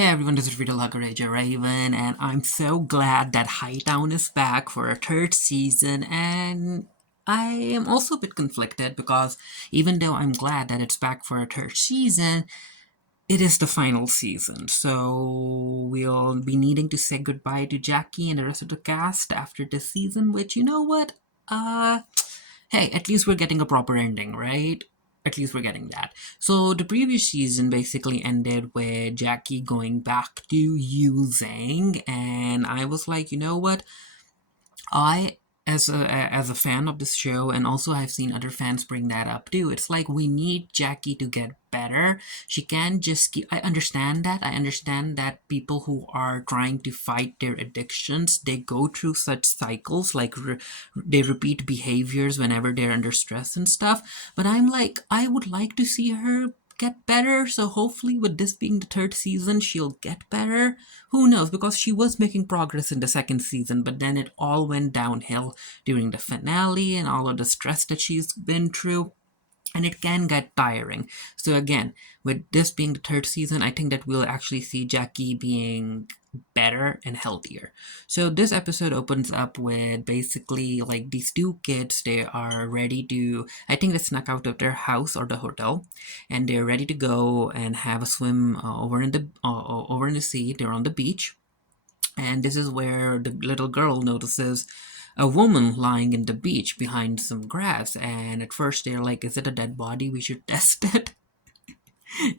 Hey everyone, this is Riddle Hagaraja Raven, and I'm so glad that Hightown is back for a third season. And I am also a bit conflicted because even though I'm glad that it's back for a third season, it is the final season. So we'll be needing to say goodbye to Jackie and the rest of the cast after this season, which, you know what? Uh, hey, at least we're getting a proper ending, right? At least we're getting that. So the previous season basically ended with Jackie going back to using, and I was like, you know what? I as a fan of this show, and also I've seen other fans bring that up too. It's like we need Jackie to get better. She can't just keep. I understand that. I understand that people who are trying to fight their addictions, they go through such cycles, like they repeat behaviors whenever they're under stress and stuff. But I'm like, I would like to see her get better. So hopefully, with this being the third season, she'll get better. Who knows? Because she was making progress in the second season, but then it all went downhill during the finale and all of the stress that she's been through, and it can get tiring. So again, with this being the third season, I think that we'll actually see Jackie being better and healthier. So this episode opens up with basically like these two kids. They are ready to, I think they snuck out of their house or the hotel, and they're ready to go and have a swim over in the sea. They're on the beach, and this is where the little girl notices a woman lying in the beach behind some grass. And at first they're like, is it a dead body? We should test it.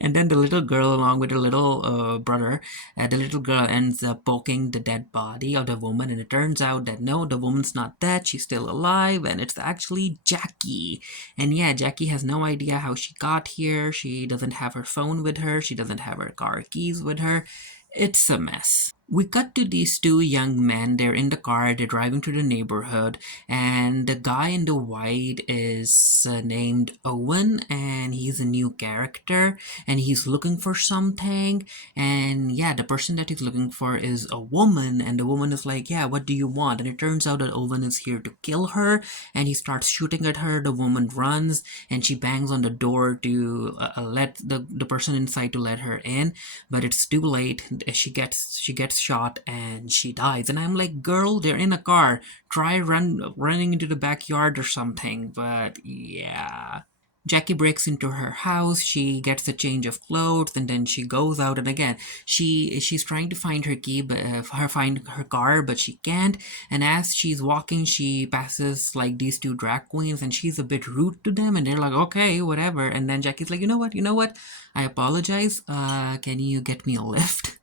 And then the little girl, along with her little brother, the little girl ends up poking the dead body of the woman. And it turns out that no, the woman's not dead. She's still alive. And it's actually Jackie. And yeah, Jackie has no idea how she got here. She doesn't have her phone with her. She doesn't have her car keys with her. It's a mess. We cut to these two young men. They're in the car, they're driving through the neighborhood, and the guy in the white is named Owen, and he's a new character, and he's looking for something. And yeah, the person that he's looking for is a woman, and the woman is like, yeah, what do you want? And it turns out that Owen is here to kill her, and he starts shooting at her. The woman runs, and she bangs on the door to let the person inside to let her in, but it's too late. She gets shot and she dies. And I'm like, girl, they're in a car. Try running into the backyard or something. But yeah. Jackie breaks into her house. She gets a change of clothes, and then she goes out. And again, she's trying to find her key, but find her car, but she can't. And as she's walking, she passes like these two drag queens, and she's a bit rude to them. And they're like, okay, whatever. And then Jackie's like, you know what? I apologize. Can you get me a lift?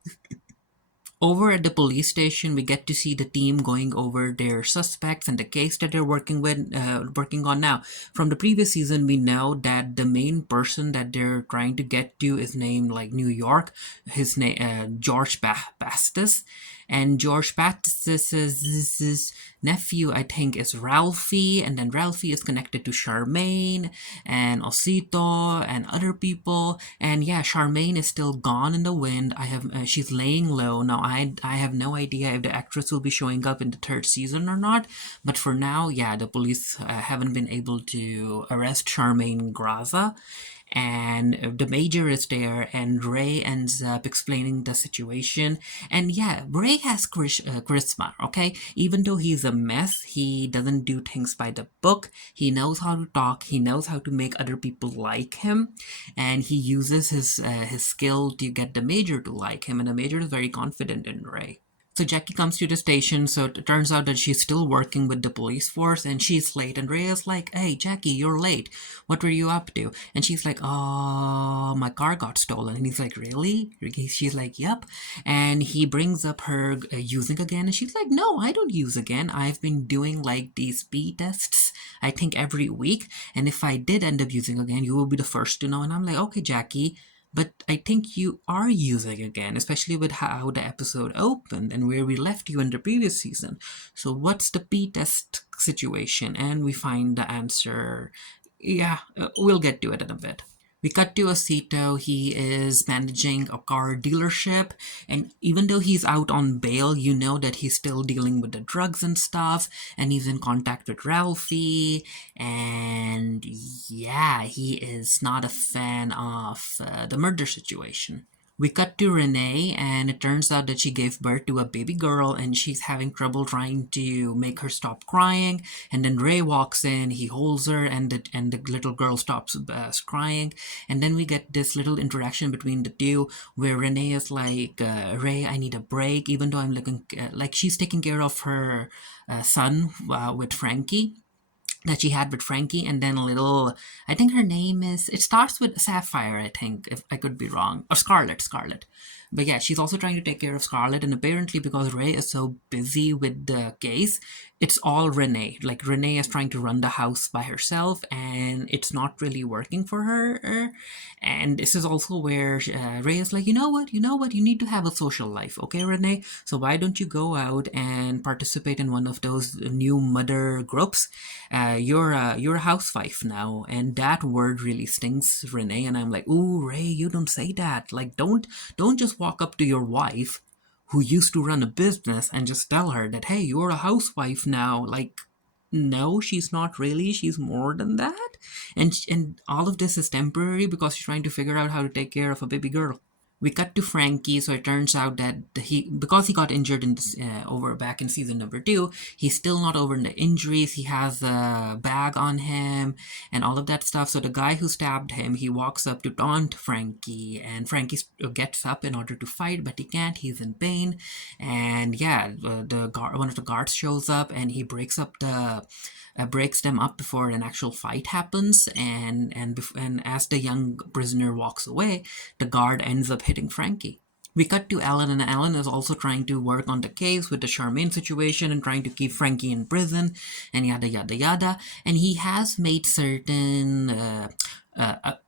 Over at the police station, we get to see the team going over their suspects and the case that they're working on now. From the previous season, we know that the main person that they're trying to get to is named like New York. His name George Bastis, and George Bastis's nephew, I think, is Ralphie, and then Ralphie is connected to Charmaine and Osito and other people. And yeah, Charmaine is still gone in the wind. She's laying low now. I have no idea if the actress will be showing up in the third season or not. But for now, yeah, the police haven't been able to arrest Charmaine Graza, and the major is there, and Ray ends up explaining the situation. And yeah, Ray has charisma, okay? Even though he's a mess, he doesn't do things by the book. He knows how to talk, he knows how to make other people like him, and he uses his skill to get the major to like him, and the major is very confident in Ray. So Jackie comes to the station, so it turns out that she's still working with the police force, and she's late. And Rhea's like, hey, Jackie, you're late. What were you up to? And she's like, oh, my car got stolen. And he's like, really? She's like, yep. And he brings up her using again, and she's like, no, I don't use again. I've been doing like these speed tests, I think every week. And if I did end up using again, you will be the first to know. And I'm like, okay, Jackie, but I think you are using again, especially with how the episode opened and where we left you in the previous season. So what's the P-test situation? And we find the answer. Yeah, we'll get to it in a bit. We cut to Osito. He is managing a car dealership, and even though he's out on bail, you know that he's still dealing with the drugs and stuff, and he's in contact with Ralphie, and yeah, he is not a fan of the murder situation. We cut to Renee, and it turns out that she gave birth to a baby girl, and she's having trouble trying to make her stop crying. And then Ray walks in, he holds her, and the little girl stops crying. And then we get this little interaction between the two, where Renee is like, "Ray, I need a break," even though I'm looking like she's taking care of her son with Frankie that she had with Frankie, and then a little, I think her name is, it starts with Sapphire, I think, if I could be wrong, or Scarlet. But yeah, she's also trying to take care of Scarlet, and apparently because Ray is so busy with the case, it's all Renee. Like, Renee is trying to run the house by herself, and it's not really working for her. And this is also where Ray is like, you need to have a social life, okay, Renee? So why don't you go out and participate in one of those new mother groups? You're a housewife now, and that word really stings Renee. And I'm like, ooh, Ray, you don't say that. Like, don't just walk up to your wife who used to run a business and just tell her that, hey, you're a housewife now. Like, no, she's not really. She's more than that. And all of this is temporary because she's trying to figure out how to take care of a baby girl. We cut to Frankie, so it turns out that because he got injured in this, over back in season number 2, he's still not over the injuries. He has a bag on him and all of that stuff. So the guy who stabbed him, he walks up to taunt Frankie, and Frankie gets up in order to fight, but he can't. He's in pain, and yeah, one of the guards shows up, and he breaks them up before an actual fight happens, and as the young prisoner walks away, the guard ends up hitting Frankie. We cut to Alan, and Alan is also trying to work on the case with the Charmaine situation and trying to keep Frankie in prison, and yada yada yada. And he has made certain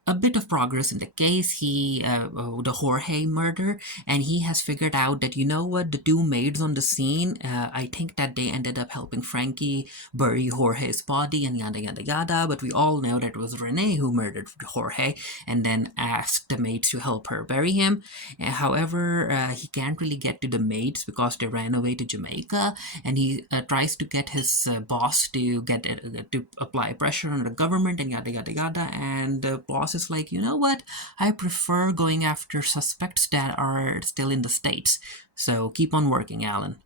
a bit of progress in the case. The Jorge murder, and he has figured out that, the two maids on the scene, I think that they ended up helping Frankie bury Jorge's body and yada yada yada. But we all know that it was Renee who murdered Jorge and then asked the maids to help her bury him. However, he can't really get to the maids because they ran away to Jamaica, and he tries to get his boss to to apply pressure on the government and yada yada yada. And the boss is like, you know what? I prefer going after suspects that are still in the States. So keep on working, Alan.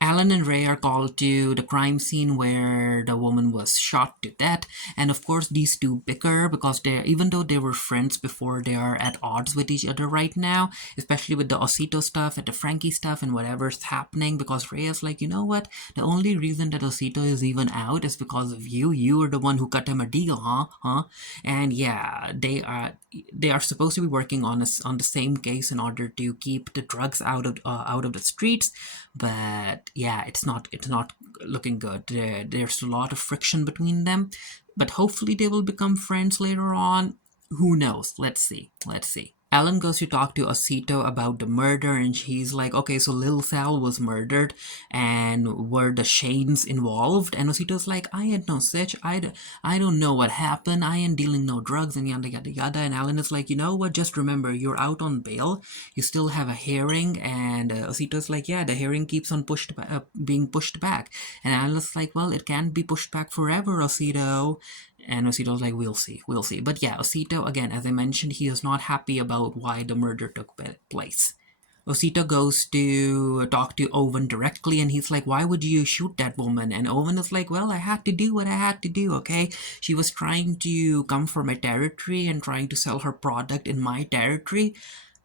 Alan and Ray are called to the crime scene where the woman was shot to death, and of course these two bicker because even though they were friends before, they are at odds with each other right now, especially with the Osito stuff and the Frankie stuff and whatever's happening, because Ray is like, you know what, the only reason that Osito is even out is because of you. You are the one who cut him a deal, huh? And yeah, they are supposed to be working on the same case in order to keep the drugs out of the streets, but yeah, it's not looking good. There's a lot of friction between them, but hopefully they will become friends later on. Who knows? Let's see. Alan goes to talk to Osito about the murder, and she's like, okay, so Lil Sal was murdered, and were the Shanes involved? And Osito's like, I ain't no such, I don't know what happened, I ain't dealing no drugs, and yada yada yada. And Alan is like, you know what, just remember, you're out on bail, you still have a hearing. And Osito's like, yeah, the hearing keeps on being pushed back. And Alan's like, well, it can't be pushed back forever, Osito. And Osito's like, we'll see. But yeah, Osito, again, as I mentioned, he is not happy about why the murder took place. Osito goes to talk to Owen directly, and he's like, why would you shoot that woman? And Owen is like, well, I had to do what I had to do, okay? She was trying to come for my territory and trying to sell her product in my territory.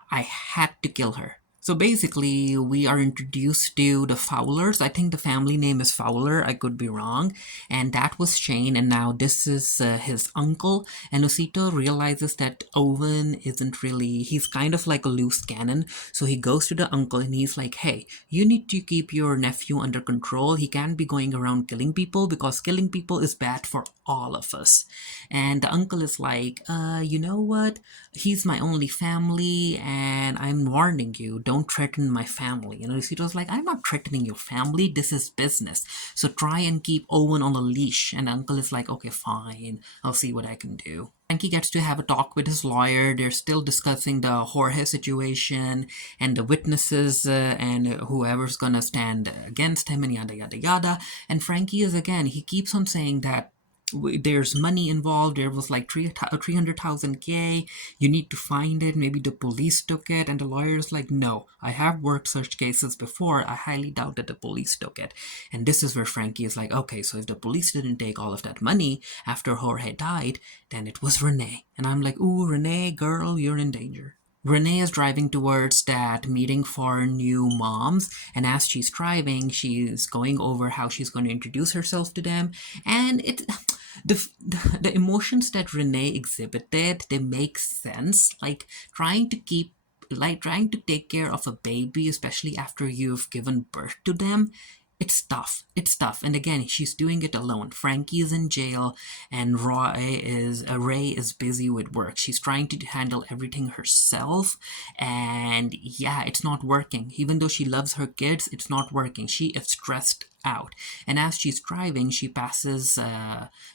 I had to kill her. So basically, we are introduced to the Fowlers. I think the family name is Fowler. I could be wrong. And that was Shane, and now this is his uncle. And Osito realizes that Owen isn't really, he's kind of like a loose cannon. So he goes to the uncle and he's like, hey, you need to keep your nephew under control. He can't be going around killing people because killing people is bad for all of us. And the uncle is like, you know what? He's my only family, and I'm warning you, don't threaten my family. Osito's like, I'm not threatening your family, this is business. So try and keep Owen on a leash. And the uncle is like, okay, fine, I'll see what I can do. Frankie gets to have a talk with his lawyer. They're still discussing the Jorge situation and the witnesses and whoever's gonna stand against him and yada yada yada. And Frankie is, again, he keeps on saying that there's money involved. There was like 300,000 K. You need to find it. Maybe the police took it. And the lawyer's like, no, I have worked such cases before. I highly doubt that the police took it. And this is where Frankie is like, okay, so if the police didn't take all of that money after Jorge died, then it was Renee. And I'm like, ooh, Renee, girl, you're in danger. Renee is driving towards that meeting for new moms, and as she's driving, she's going over how she's going to introduce herself to them. And the emotions that Renee exhibited, they make sense. Trying to take care of a baby, especially after you've given birth to them, it's tough. It's tough. And again, she's doing it alone. Frankie is in jail, and Ray is busy with work. She's trying to handle everything herself, and yeah, it's not working. Even though she loves her kids, it's not working. She is stressed out. And as she's driving, she passes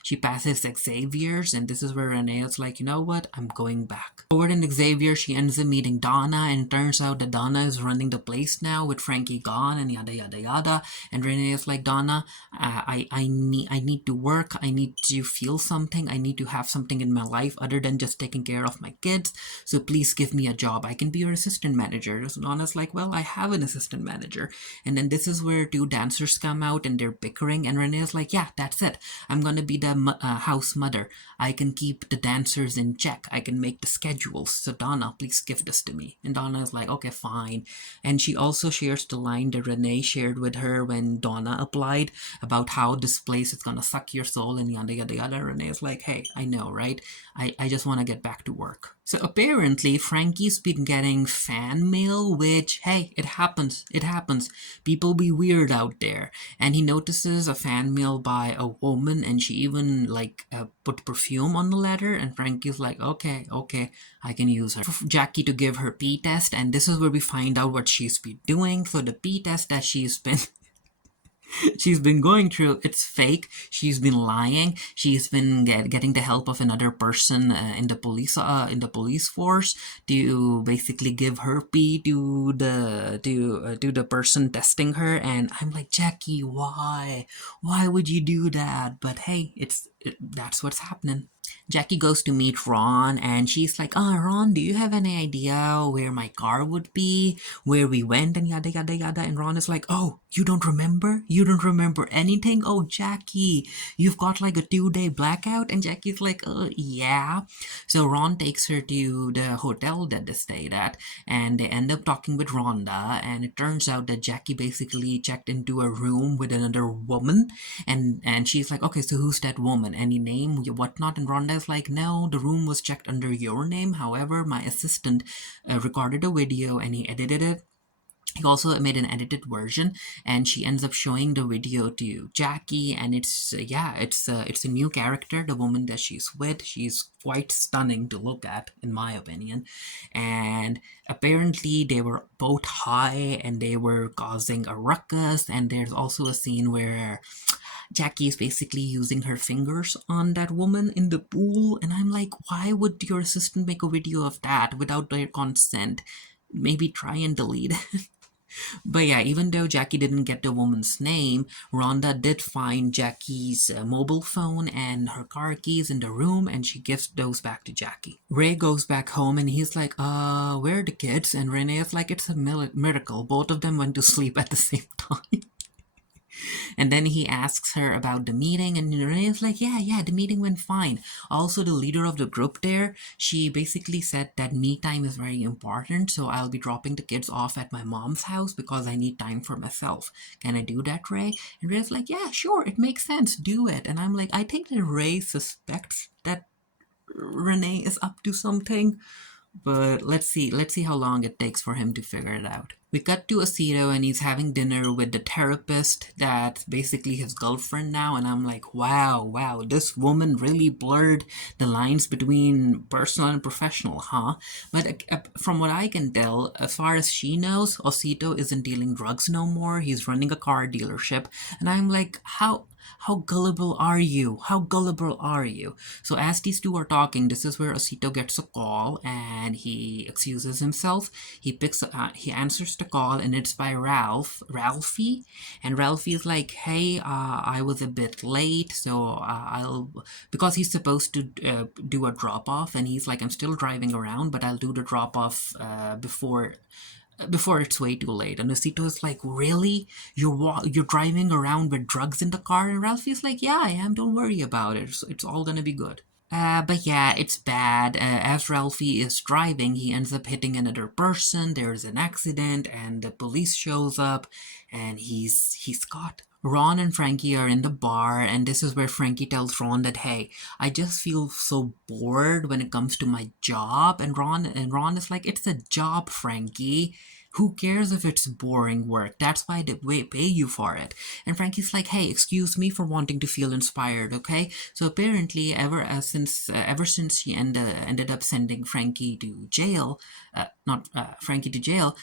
Xavier's, and this is where Renee is like, you know what? I'm going back. Forward in Xavier, she ends up meeting Donna, and it turns out that Donna is running the place now with Frankie gone, and yada yada yada. And Renee is like, Donna, I need to work. I need to feel something. I need to have something in my life other than just taking care of my kids. So please give me a job. I can be your assistant manager. So Donna's like, well, I have an assistant manager. And then this is where two dancers come out and they're bickering. And Renee's like, yeah, that's it. I'm going to be the house mother. I can keep the dancers in check. I can make the schedules. So Donna, please give this to me. And Donna's like, okay, fine. And she also shares the line that Renee shared with her when Donna applied about how this place is gonna suck your soul and yada yada yada. Renee's like, hey, I know, right? I just want to get back to work. So apparently Frankie's been getting fan mail, which, hey, it happens. It happens. People be weird out there. And he notices a fan mail by a woman, and she even put perfume on the letter, and Frankie's like, okay, I can use her. For Jackie to give her pee test, and this is where we find out what she's been doing. So the pee test that she's been going through, it's fake. She's been lying. She's been getting the help of another person in the police force to basically give her pee to the person testing her. And I'm like, Jackie, why would you do that? But hey, that's what's happening. Jackie goes to meet Ron, and she's like, Ron, do you have any idea where my car would be, where we went, and yada yada yada. And Ron is like, oh, you don't remember? You don't remember anything? Oh, Jackie, you've got like a 2-day blackout? And Jackie's like, yeah. So Ron takes her to the hotel that they stayed at, and they end up talking with Rhonda, and it turns out that Jackie basically checked into a room with another woman, and she's like, okay, so who's that woman? Any name, whatnot? And Rhonda's like, no, the room was checked under your name. However, my assistant recorded a video and he edited it. He also made an edited version, and she ends up showing the video to Jackie, and it's a new character, the woman that she's with. She's quite stunning to look at, in my opinion. And apparently they were both high and they were causing a ruckus, and there's also a scene where Jackie is basically using her fingers on that woman in the pool, and I'm like, why would your assistant make a video of that without their consent? Maybe try and delete it. But yeah, even though Jackie didn't get the woman's name, Rhonda did find Jackie's mobile phone and her car keys in the room, and she gives those back to Jackie. Ray goes back home and he's like, where are the kids? And Renee is like, it's a miracle. Both of them went to sleep at the same time. And then he asks her about the meeting, and Renee's like, yeah, the meeting went fine. Also, the leader of the group there, she basically said that me time is very important, so I'll be dropping the kids off at my mom's house because I need time for myself. Can I do that, Ray? And Ray's like, yeah, sure, it makes sense, do it. And I'm like, I think that Ray suspects that Renee is up to something. But let's see how long it takes for him to figure it out. We cut to Aceto, and he's having dinner with the therapist that's basically his girlfriend now, and I'm like, wow, this woman really blurred the lines between personal and professional, huh? But from what I can tell, as far as she knows, Aceto isn't dealing drugs no more. He's running a car dealership, and I'm like, how How gullible are you? How gullible are you? So as these two are talking, this is where Osito gets a call and he excuses himself. He answers the call and it's by Ralphie. And Ralphie is like, hey, I was a bit late, so because he's supposed to do a drop off, and he's like, I'm still driving around, but I'll do the drop off before it's way too late. And Osito is like, really? You're driving around with drugs in the car? And Ralphie's like, yeah, I am. Don't worry about it. It's all gonna be good. But yeah, it's bad. As Ralphie is driving, he ends up hitting another person. There's an accident, and the police shows up, and he's caught. Ron and Frankie are in the bar, and this is where Frankie tells Ron that, hey, I just feel so bored when it comes to my job. And Ron is like, it's a job, Frankie. Who cares if it's boring work? That's why they pay you for it. And Frankie's like, hey, excuse me for wanting to feel inspired, okay? So apparently, ever since she ended up sending Frankie to jail, not Frankie to jail,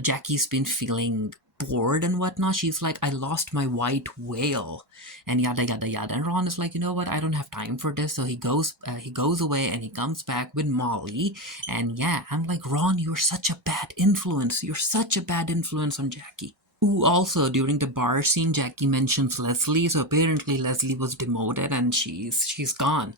Jackie's been feeling bored and whatnot. She's like, I lost my white whale, and yada yada yada. And Ron is like, you know what? I don't have time for this. So he goes away and he comes back with Molly. And yeah, I'm like, Ron, you're such a bad influence. You're such a bad influence on Jackie. Ooh, also during the bar scene, Jackie mentions Leslie. So apparently Leslie was demoted and she's gone.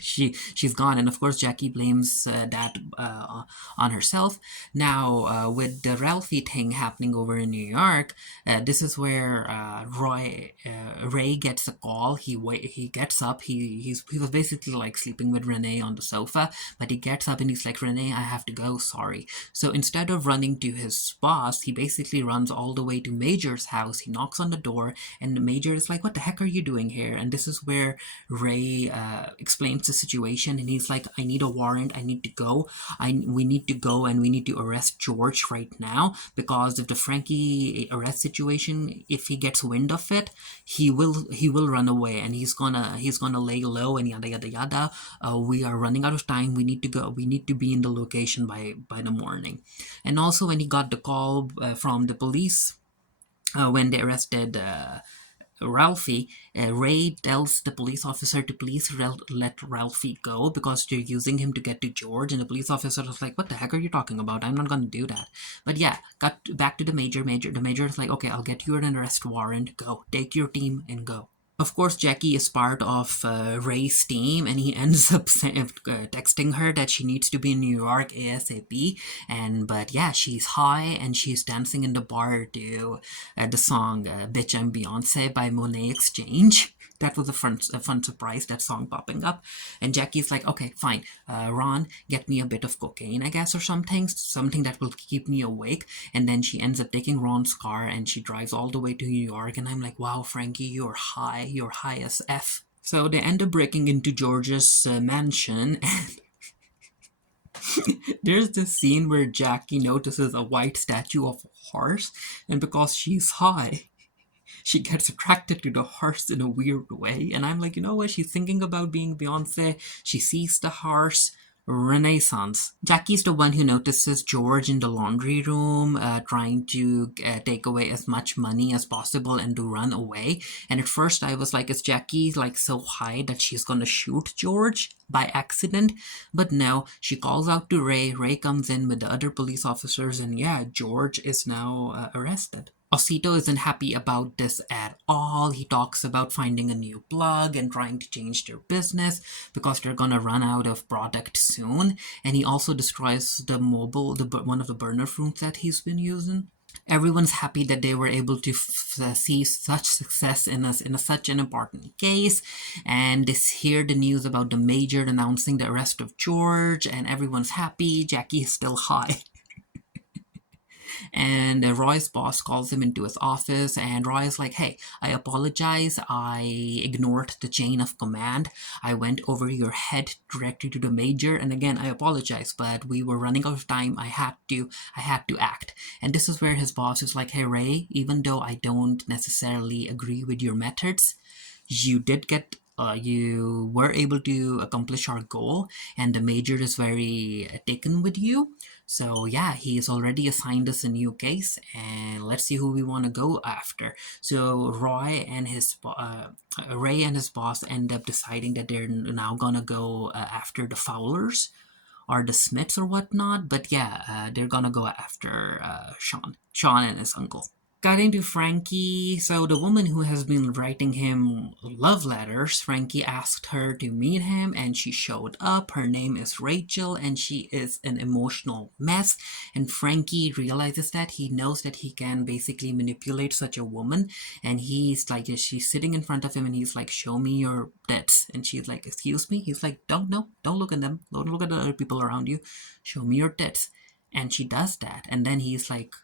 She's gone, and of course Jackie blames that on herself. Now, with the Ralphie thing happening over in New York, this is where Ray gets a call. He gets up. He was basically like sleeping with Renee on the sofa, but he gets up and he's like, Renee, I have to go. Sorry. So instead of running to his boss, he basically runs all the way to Major's house. He knocks on the door, and the Major is like, what the heck are you doing here? And this is where Ray explains the situation, and he's like, I need a warrant. I need to go. We need to go, and we need to arrest George right now, because if the Frankie arrest situation, if he gets wind of it, he will run away, and he's gonna lay low, and yada yada yada. We are running out of time. We need to go. We need to be in the location by the morning. And also, when he got the call from the police, when they arrested Ralphie, Ray tells the police officer to please let Ralphie go because they're using him to get to George. And the police officer is like, what the heck are you talking about? I'm not going to do that. But yeah, got back to the major. The major is like, okay, I'll get you an arrest warrant. Go. Take your team and go. Of course, Jackie is part of Ray's team, and he ends up texting her that she needs to be in New York ASAP. But yeah, she's high and she's dancing in the bar to the song "Bitch I'm Beyonce" by Monet Exchange. That was a fun surprise, that song popping up. And Jackie's like, okay, fine, Ron, get me a bit of cocaine, I guess, or something that will keep me awake. And then she ends up taking Ron's car and she drives all the way to New York. And I'm like, wow, Frankie, you're high as F. So they end up breaking into George's mansion, and there's this scene where Jackie notices a white statue of a horse, and because she's high, she gets attracted to the horse in a weird way. And I'm like, you know what? She's thinking about being Beyonce. She sees the horse. Renaissance. Jackie's the one who notices George in the laundry room, trying to take away as much money as possible and to run away. And at first I was like, is Jackie like so high that she's gonna shoot George by accident? But no, she calls out to Ray. Ray comes in with the other police officers, and yeah, George is now arrested. Osito isn't happy about this at all. He talks about finding a new plug and trying to change their business because they're gonna run out of product soon. And he also destroys one of the burner phones that he's been using. Everyone's happy that they were able to see such success in such an important case, and hear the news about the major announcing the arrest of George, and everyone's happy. Jackie is still high. And Roy's boss calls him into his office, and Roy is like, hey, I apologize. I ignored the chain of command. I went over your head directly to the major, and again, I apologize, but we were running out of time. I had to act. And this is where his boss is like, hey, Ray, even though I don't necessarily agree with your methods, you did get you were able to accomplish our goal, and the major is very taken with you. So yeah, he's already assigned us a new case, and let's see who we want to go after. So Ray and his boss end up deciding that they're now gonna go after the Fowlers or the Smiths or whatnot. But yeah, they're gonna go after Sean and his uncle. Cutting to Frankie. So the woman who has been writing him love letters, Frankie asked her to meet him and she showed up. Her name is Rachel and she is an emotional mess. And Frankie realizes that he knows that he can basically manipulate such a woman. And he's like, she's sitting in front of him and he's like, show me your tits. And she's like, excuse me? He's like, don't look at them. Don't look at the other people around you. Show me your tits. And she does that. And then he's like,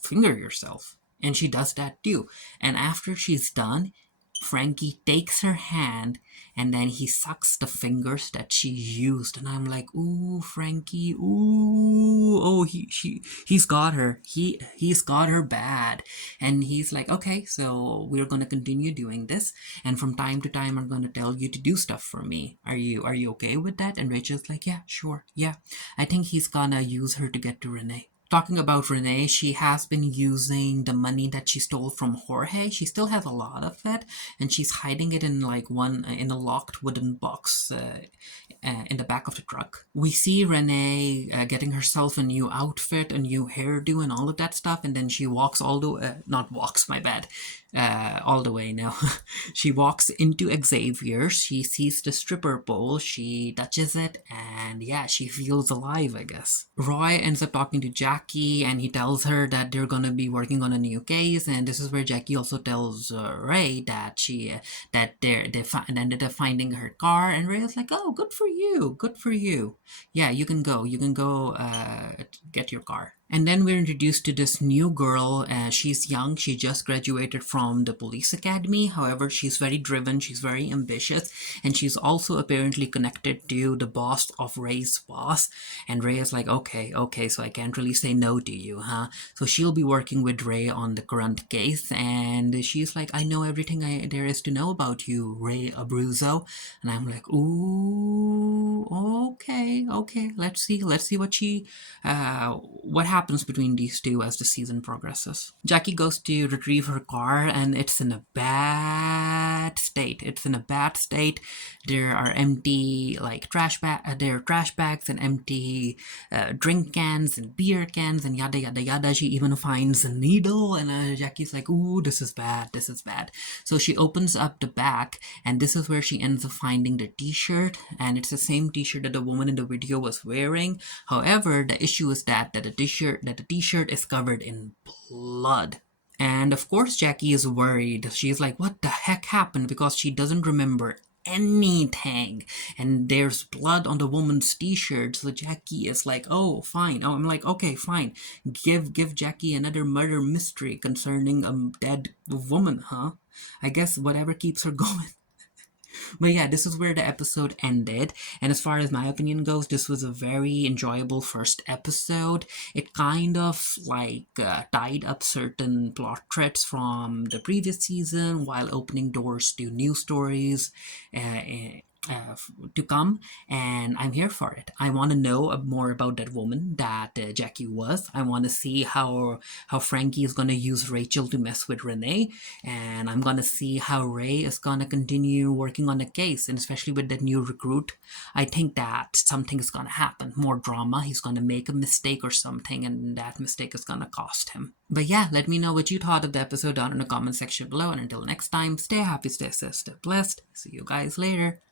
finger yourself. And she does that too. And after she's done, Frankie takes her hand and then he sucks the fingers that she used. And I'm like, ooh, Frankie, ooh, oh, he's got her. He's got her bad. And he's like, okay, so we're gonna continue doing this. And from time to time, I'm gonna tell you to do stuff for me. Are you okay with that? And Rachel's like, yeah, sure, yeah. I think he's gonna use her to get to Renee. Talking about Renee, she has been using the money that she stole from Jorge. She still has a lot of it, and she's hiding it in like in a locked wooden box in the back of the truck. We see Renee getting herself a new outfit, a new hairdo, and all of that stuff, and then she walks all the not walks, my bad, all the way now. She walks into Xavier's. She sees the stripper pole. She touches it, and yeah, she feels alive, I guess. Roy ends up talking to Jackie, and he tells her that they're gonna be working on a new case. And this is where Jackie also tells Ray that ended up finding her car. And Ray is like, "Oh, good for you, good for you. Yeah, you can go. You can go get your car." And then we're introduced to this new girl. She's young. She just graduated from the police academy. However, she's very driven. She's very ambitious. And she's also apparently connected to the boss of Ray's boss. And Ray is like, okay, so I can't really say no to you, huh? So she'll be working with Ray on the current case. And she's like, I know everything there is to know about you, Ray Abruzzo. And I'm like, ooh, okay. Let's see what happens between these two as the season progresses. Jackie goes to retrieve her car and it's in a bad state. There are empty there are trash bags and empty drink cans and beer cans and yada yada yada. She even finds a needle and Jackie's like, ooh, this is bad. So she opens up the back and this is where she ends up finding the t-shirt, and it's the same t-shirt that the woman in the video was wearing. However, the issue is that the t-shirt is covered in blood. And of course Jackie is worried. She's like, what the heck happened? Because she doesn't remember anything, and there's blood on the woman's t-shirt. So Jackie is like, oh fine. I'm like, okay, fine, give Jackie another murder mystery concerning a dead woman, huh? I guess whatever keeps her going. But yeah, this is where the episode ended. And as far as my opinion goes, this was a very enjoyable first episode. It kind of tied up certain plot threads from the previous season while opening doors to new stories. To come, and I'm here for it. I want to know more about that woman that Jackie was. I want to see how Frankie is going to use Rachel to mess with Renee, and I'm going to see how Ray is going to continue working on the case, and especially with that new recruit. I think that something is going to happen, more drama. He's going to make a mistake or something, and that mistake is going to cost him. But yeah, let me know what you thought of the episode down in the comment section below, and until next time, stay happy, stay safe, stay blessed. See you guys later.